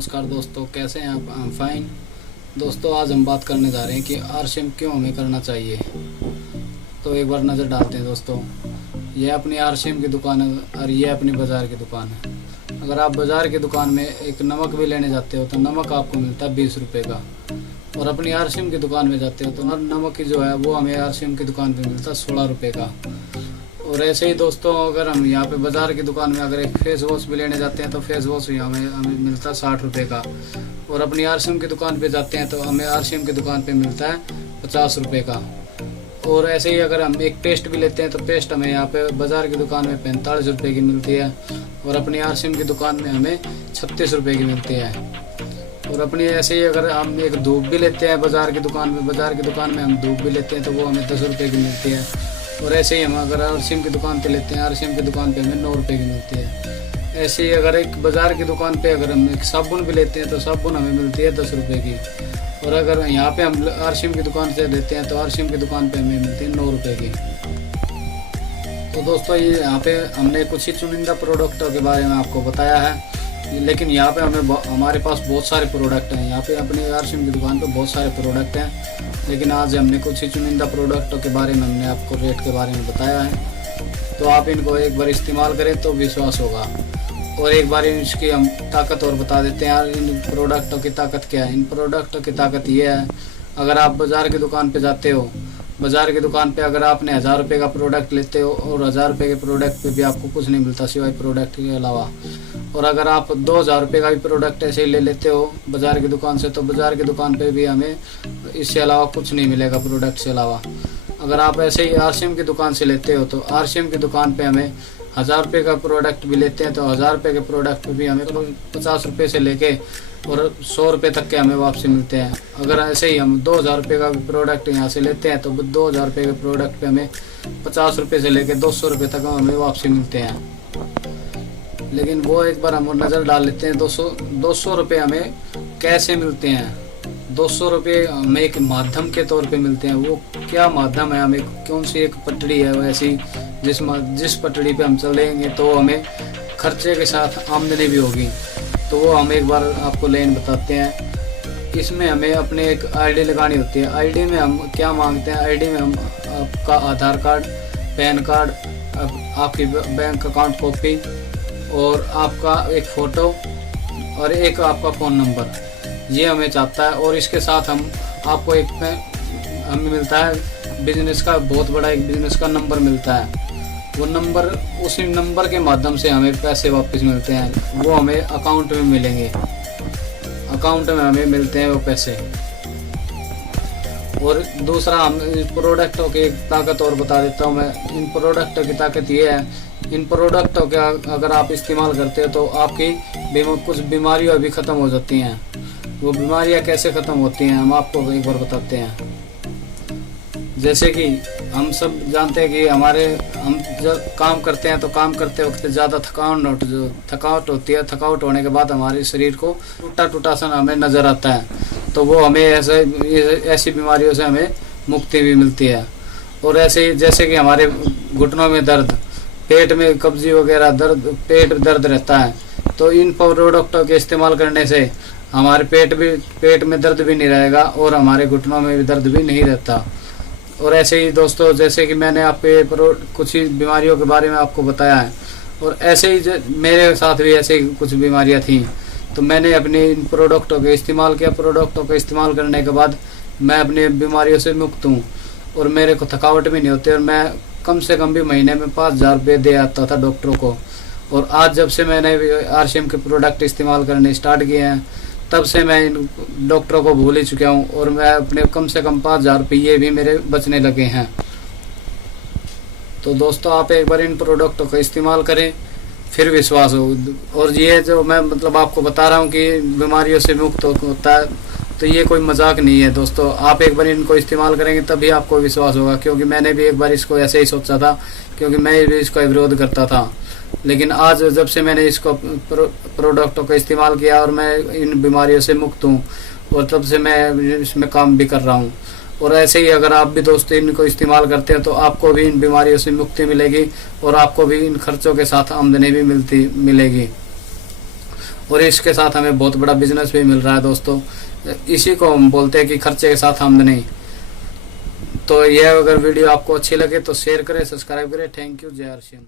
नमस्कार दोस्तों, कैसे हैं आप? फाइन दोस्तों, आज हम बात करने जा रहे हैं कि आरसीएम क्यों हमें करना चाहिए। तो एक बार नज़र डालते हैं दोस्तों। ये अपनी आरसीएम की दुकान है और ये अपनी बाज़ार की दुकान है। अगर आप बाज़ार की दुकान में एक नमक भी लेने जाते हो तो नमक आपको मिलता है 20 रुपये का, और अपनी आरसीएम की दुकान में जाते हो तो नमक की जो है वो हमें आरसीएम की दुकान पर मिलता है 16 रुपये का। और ऐसे ही दोस्तों, अगर हम यहाँ पे बाज़ार की दुकान में अगर एक फेस वॉश भी लेने जाते हैं तो फेस वॉश ही हमें मिलता है 60 रुपये का, और अपनी आरसीएम की दुकान पे जाते हैं तो हमें आरसीएम की दुकान पे मिलता है 50 रुपये का। और ऐसे ही अगर हम एक पेस्ट भी लेते हैं तो पेस्ट हमें यहाँ पे बाज़ार की दुकान में 45 रुपये की मिलती है, और अपनी आरसीएम की दुकान में हमें 36 रुपये की मिलती है। और अपनी ऐसे ही अगर हम एक धूप भी लेते हैं बाज़ार की दुकान में हम धूप भी लेते हैं तो वो हमें 10 रुपये की मिलती है। और ऐसे ही हम अगर आरसीएम की दुकान पे लेते हैं, आरसीएम की दुकान पे हमें 9 रुपये की मिलती है। ऐसे ही अगर एक बाज़ार की दुकान पे अगर हम एक साबुन भी लेते हैं तो साबुन हमें मिलती है 10 रुपये की, और अगर यहाँ पे हम आरसीएम की दुकान से लेते हैं तो आरसीएम की दुकान पे हमें मिलती है 9 रुपये की। तो दोस्तों, ये यहाँ पे हमने कुछ ही चुनिंदा प्रोडक्टों के बारे में आपको बताया है, लेकिन यहाँ पे हमारे पास बहुत सारे प्रोडक्ट हैं। यहाँ पे अपनी आरसीएम की दुकान पे बहुत सारे प्रोडक्ट हैं, लेकिन आज हमने कुछ ही चुनिंदा प्रोडक्टों के बारे में हमने आपको रेट के बारे में बताया है। तो आप इनको एक बार इस्तेमाल करें तो विश्वास होगा। और एक बार इसकी हम ताकत और बता देते हैं। यार, इन प्रोडक्टों की ताकत क्या है? इन प्रोडक्टों की ताकत ये है, अगर आप बाज़ार की दुकान पे जाते हो, बाज़ार की दुकान पे अगर आपने 1000 रुपये का प्रोडक्ट लेते हो और 1000 रुपये के प्रोडक्ट पे भी आपको कुछ नहीं मिलता सिवाय प्रोडक्ट के अलावा, और अगर आप 2000 रुपये का भी प्रोडक्ट ऐसे ही ले लेते हो बाज़ार की दुकान से तो बाज़ार की दुकान पे भी हमें इससे अलावा कुछ नहीं मिलेगा प्रोडक्ट से अलावा। अगर आप ऐसे ही आरसीएम की दुकान से लेते हो तो आरसीएम की दुकान पे हमें 1000 रुपये का प्रोडक्ट भी लेते हैं तो 1000 रुपये के प्रोडक्ट पे भी हमें 50 रुपये से लेके और 100 रुपये तक के हमें वापसी मिलते हैं। अगर ऐसे ही हम 2000 रुपये का भी प्रोडक्ट यहाँ से लेते हैं तो 2000 रुपये के प्रोडक्ट पे हमें 50 रुपये से लेके 200 रुपये तक हमें वापसी मिलते हैं। लेकिन वो एक बार हम नज़र डाल लेते हैं। 200 रुपये हमें कैसे मिलते हैं? 200 रुपये हमें एक माध्यम के तौर पे मिलते हैं। वो क्या माध्यम है? हमें कौन सी एक पटड़ी है वो ऐसी जिस पटड़ी पे हम चलेंगे तो हमें खर्चे के साथ आमदनी भी होगी। तो वो हम एक बार आपको लाइन बताते हैं। इसमें हमें अपने एक आईडी लगानी होती है। आईडी में हम क्या मांगते हैं? आईडी में हम आपका आधार कार्ड, पैन कार्ड, आपकी बैंक अकाउंट कॉपी और आपका एक फ़ोटो और एक आपका फ़ोन नंबर, ये हमें चाहता है। और इसके साथ हम आपको हमें मिलता है बिजनेस का, बहुत बड़ा एक बिजनेस का नंबर मिलता है। वो नंबर, उसी नंबर के माध्यम से हमें पैसे वापस मिलते हैं। वो हमें अकाउंट में मिलेंगे, अकाउंट में हमें मिलते हैं वो पैसे। और दूसरा, हम प्रोडक्टों की ताकत और बता देता हूँ मैं। इन प्रोडक्टों की ताकत ये है, इन प्रोडक्टों का अगर आप इस्तेमाल करते हो तो आपकी कुछ बीमारियाँ भी ख़त्म हो जाती हैं। वो बीमारियाँ कैसे ख़त्म होती हैं हम आपको एक बार बताते हैं। जैसे कि हम सब जानते हैं कि हम जब काम करते हैं तो काम करते वक्त ज़्यादा थकावट होती है। थकावट होने के बाद हमारे शरीर को टूटा टूटा सा हमें नज़र आता है, तो वो हमें ऐसी बीमारियों से हमें मुक्ति भी मिलती है। और ऐसे ही जैसे कि हमारे घुटनों में दर्द, पेट में कब्जी वगैरह दर्द, पेट दर्द रहता है, तो इन प्रोडक्टों के इस्तेमाल करने से हमारे पेट में दर्द भी नहीं रहेगा और हमारे घुटनों में भी दर्द भी नहीं रहता। और ऐसे ही दोस्तों, जैसे कि मैंने आपके कुछ ही बीमारियों के बारे में आपको बताया है, और ऐसे ही मेरे साथ भी ऐसे ही कुछ बीमारियां थी, तो मैंने अपने इन प्रोडक्टों का इस्तेमाल किया। प्रोडक्टों का इस्तेमाल करने के बाद मैं अपनी बीमारियों से मुक्त हूँ और मेरे को थकावट भी नहीं होती, और मैं कम से कम भी महीने में 5000 रुपये दे आता था डॉक्टरों को। और आज जब से मैंने आरसीएम के प्रोडक्ट इस्तेमाल करने स्टार्ट किए हैं तब से मैं इन डॉक्टरों को भूल ही चुका हूँ, और मैं अपने कम से कम 5000 रुपये भी मेरे बचने लगे हैं। तो दोस्तों, आप एक बार इन प्रोडक्टों का इस्तेमाल करें, फिर विश्वास हो। और ये जो मैं आपको बता रहा हूँ कि बीमारियों से मुक्त होता है, तो ये कोई मजाक नहीं है दोस्तों। आप एक बार इनको इस्तेमाल करेंगे तभी आपको विश्वास होगा, क्योंकि मैंने भी एक बार इसको ऐसे ही सोचा था, क्योंकि मैं भी इसका विरोध करता था। लेकिन आज जब से मैंने इसको प्रोडक्टों का इस्तेमाल किया और मैं इन बीमारियों से मुक्त हूँ, और तब से मैं इसमें काम भी कर रहा हूँ। और ऐसे ही अगर आप भी दोस्तों इनको इस्तेमाल करते हैं तो आपको भी इन बीमारियों से मुक्ति मिलेगी और आपको भी इन खर्चों के साथ आमदनी भी मिलेगी। और इसके साथ हमें बहुत बड़ा बिजनेस भी मिल रहा है दोस्तों। इसी को हम बोलते हैं कि खर्चे के साथ आमदनी। तो यह अगर वीडियो आपको अच्छी लगे तो शेयर करें, सब्सक्राइब करें। Thank you. जय हर सिंह।